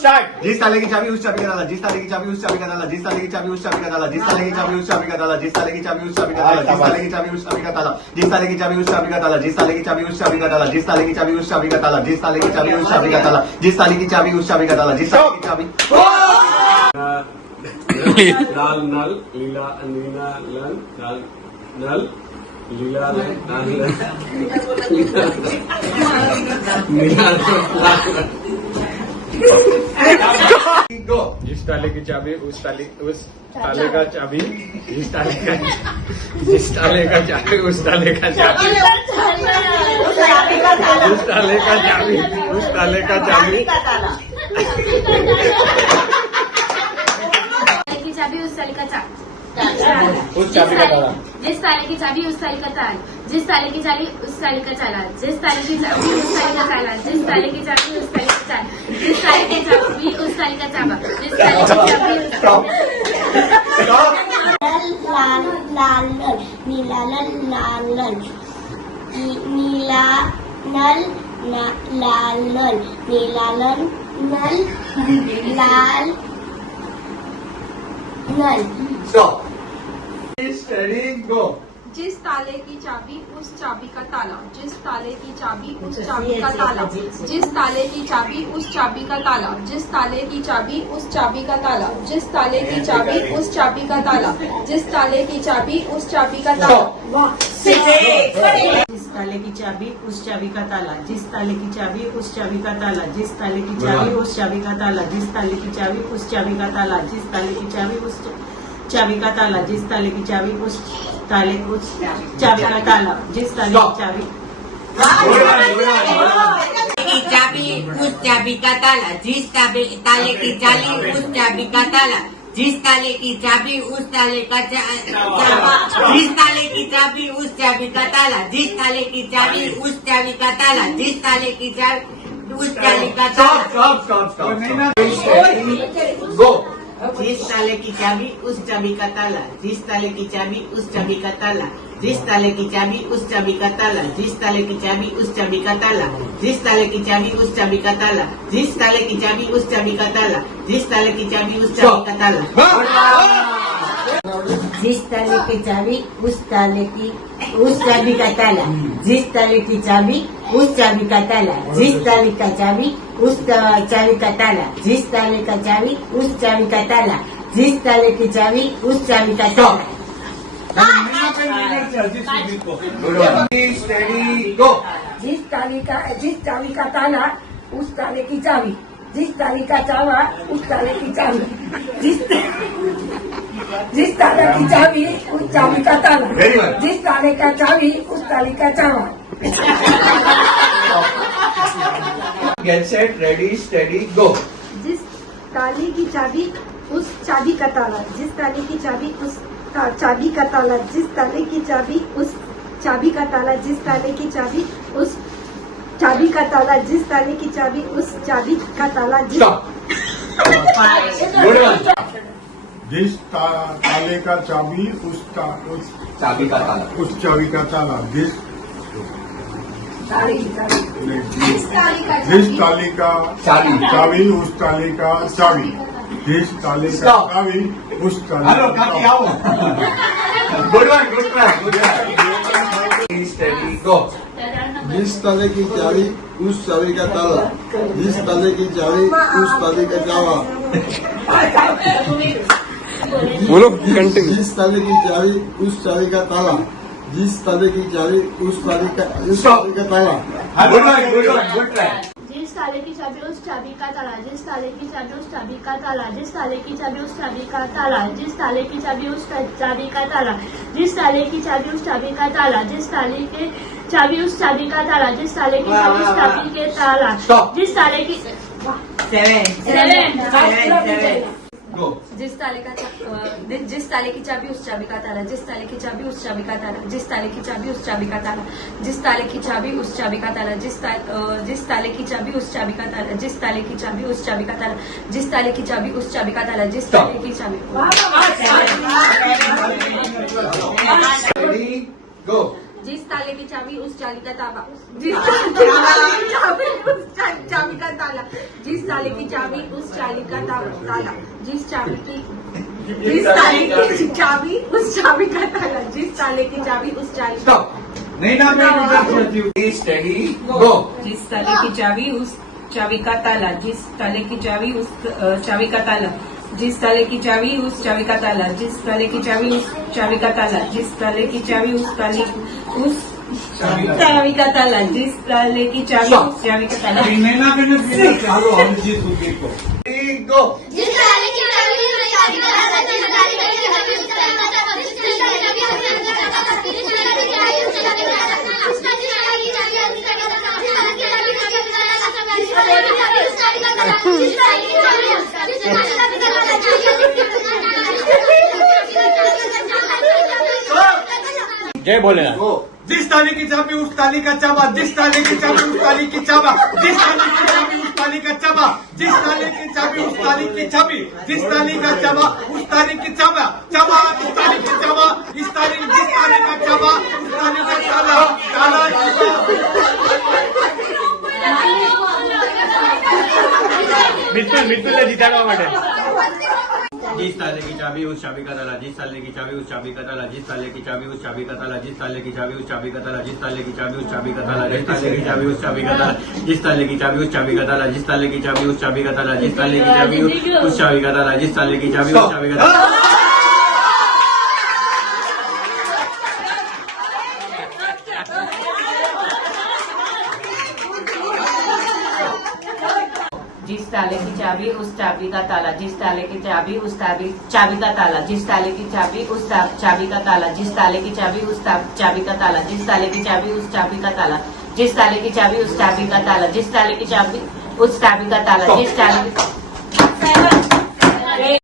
Start. जिस ताले की चाबी उस चाबी का ताला, जिस ताले की चाबी उस चाबी का ताला, जिस ताले की चाबी उस चाबी का ताला, जिस ताले की चाबी उस चाबी का ताला, जिस ताले की चाबी उस चाबी का ताला, जिस ताले की चाबी उस चाबी का ताला, जिस ताले की चाबी उस चाबी का ताला, जिस ताले की चाबी उस चाबी का ताला, जिस ताले की चाबी उस चाबी का ताला, जिस ताले की चाबी उस चाबी का ताला, जिस ताले की चाबी उस चाबी का ताला, जिस ताले की चाबी। लाल नल लीला नीला लन लाल नल लीला लाल नीला गो। जिस ताले की चाबी उस ताले का चाबी जिस ताले का चाबी उस ताले का चाबी जिस ताले का चाबी उस ताले का चाबी की चाबी उस ताले का उस चाबी का ताला, जिस ताले की चाबी उस ताले का ताला, जिस ताले की चाबी उस ताले का ताला, जिस ताले की चाबी उस ताले का ताला, जिस ताले की चाबी उस ताले का ताला, जिस ताले की चाबी उस ताले का चाबा, जिस ताले की चाबी लाल लाल नल नीला नल लाल नल नीला नल लाल नल नीला नल लाल नल। स्टॉप। Study go. जिस ताले की चाबी उस चाबी का ताला, जिस ताले की चाबी उस चाबी का ताला, जिस ताले की चाबी उस चाबी का ताला, जिस ताले की चाबी उस चाबी का ताला, जिस ताले की चाबी उस चाबी का ताला, जिस ताले की चाबी उस चाबी का ताला। जिस ताले की चाबी उस चाबी का ताला, जिस ताले की चाबी उस चाबी का ताला, जिस ताले की चाबी उस चाबी का ताला, जिस ताले की चाबी उस चाबी का ताला, जिस ताले की चाबी उस चाबी का ताला, जिस ताले की चाबी उस चाबी का ताला, जिस ताले की चाबी की चाबी उस चाबी का ताला, जिस ताले की चाबी उस चाबी का ताला, जिस ताले की चाबी उस ताले का जिस ताले की चाबी उस चाबी का ताला, जिस ताले की चाबी उस चाबी का ताला, जिस ताले की चाबी उस चाबी का ताला। गो। जिस ताले की चाबी उस चाबी का ताला, जिस ताले की चाबी उस चाबी का ताला, जिस ताले की चाबी उस चाबी का ताला, जिस ताले की चाबी उस चाबी का ताला, जिस ताले की चाबी उस चाबी का ताला, जिस ताले की चाबी उस चाबी का ताला, जिस ताले की चाबी उस चाबी का ताला, जिस ताले की चाबी उस ताले की उस चाबी का ताला, जिस ताले की चाबी उस चाबी का ताला, जिस ताले का चाबी उस चाबी का ताला, जिस ताले का चाबी उस चाबी का ताला, जिस ताले की चाबी उस चाबी का ताला। Study go. जिस चाबी का ताला उस ताले की चाबी, जिस ताले का चावा उस ताले की चाबी, जिस ताले की चाबी उस चाबी का ताला, जिस ताले का चाबी उस ताले का चावा। Get set ready steady go. जिस ताले की चाबी उस चाबी का ताला, जिस ताले की चाबी उस चाबी का ताला, जिस ताले की चाबी उस चाबी का ताला, जिस ताले की चाबी उस चाबी का ताला, जिस ताले की चाबी उस चाबी का ताला, जिस ताले का चाबी उस चाबी का ताला, उस चाबी का ताला, जिस ताले का चाबी उस ताले का चाबी, जिस ताले का चाबी उस ताले का good one good one study go. जिस ताले की चाबी उस चाबी का ताला, जिस ताले की चाबी उस ताले का चावा, बोलो कंटिन्यू। जिस ताले की चाबी उस चाबी का ताला, जिस ताले की चाबी उस ताले का ताला। Good try. जिस ताले की चाबी उस चाबी का ताला, जिस ताले की चाबी उस चाबी का ताला, जिस ताले की चाबी उस चाबी का ताला, जिस ताले की चाबी उस चाबी का ताला, जिस ताले की चाबी उस चाबी का ताला, जिस ताले के चाबी उस चाबी का ताला, जिस ताले की चाबी उस चाबी के ताला, जिस ताले की गो। जिस ताले की चाबी उस चाबी का ताला, जिस ताले की चाबी उस चाबी का ताला, जिस ताले की चाबी उस चाबी का ताला, जिस ताले की चाबी उस चाबी का ताला, जिस ताले की चाबी उस चाबी का ताला, जिस ताले की चाबी उस चाबी का ताला, जिस ताले की चाबी उस चाबी का ताला, जिस ताले की चाबी रेडी गो। जिस ताले की चाबी उस चाबी का ताला जिस ताले की चाबी उस चाबी का ताला जिस ताले की चाबी उस चाबी का ताला जिस ताले की चाबी उस चाबी का ताला जिस ताले की चाबी उस चाबी स्टॉप नहीं ना स्टडी गो जिस ताले की चाबी उस चाबी का ताला जिस ताले की चाबी उस चाबी का ताला जिस ताले की चाबी उस चाबी का ताला जिस ताले की चाबी उस चाबी का ताला जिस ताले की चाबी उस चाबी का ताला जिस ताले की चाबी उस चाबी का ताला चालो हम जी को गो जिस ताले की चाबी उस चाबी का ताला जिस ताले की चाबी उस चाबी का ताला जिस ताले की चाबी उस चाबी का ताला जिस ताले की चाबी उस चाबी का ताला जिस ताले की चाबी उस चाबी का ताला जिस ताले की चाबी उस चाबी का ताला जिस ताले की चाबी उस चाबी का ताला जिस ताले की चाबी उस चाबी का जय भोलेनाथ। जिस ताले की चाबी उस ताली का चाबा जिस ताले की चाबी उस ताली की चाबा जिस ताले की चाबी उस ताली का चाबा जिस ताले की चाबी उस ताली की चाबी जिस ताली का चाबा उस ताली की चाबा चाबा इस ताली की चाबा इस ताली जिस ताले का चाबा उस ताली का ताला ताला मित्तुल जितावा માટે जिस ताले की चाबी उस चाबी का ताला जिस ताले की चाबी उस चाबी का ताला जिस ताले की चाबी उस चाबी का ताला जिस ताले की चाबी उस चाबी का ताला जिस ताले की चाबी उस चाबी का ताला जिस ताले की चाबी उस चाबी का ताला जिस ताले की चाबी उस चाबी का ताला जिस ताले की चाबी उस चाबी का ताला जिस ताले की चाबी उस चाबी का ताला जिस ताले की चाबी उस चाबी का ताला जिस ताले की चाबी उस चाबी का ताला जिस ताले की चाबी उस चाबी का ताला जिस ताले की चाबी उस चाबी का ताला जिस ताले की चाबी उस चाबी का ताला जिस ताले की चाबी उस चाबी का ताला जिस ताले की चाबी उस चाबी का ताला जिस ताले की चाबी उस चाबी का ताला जिस ताले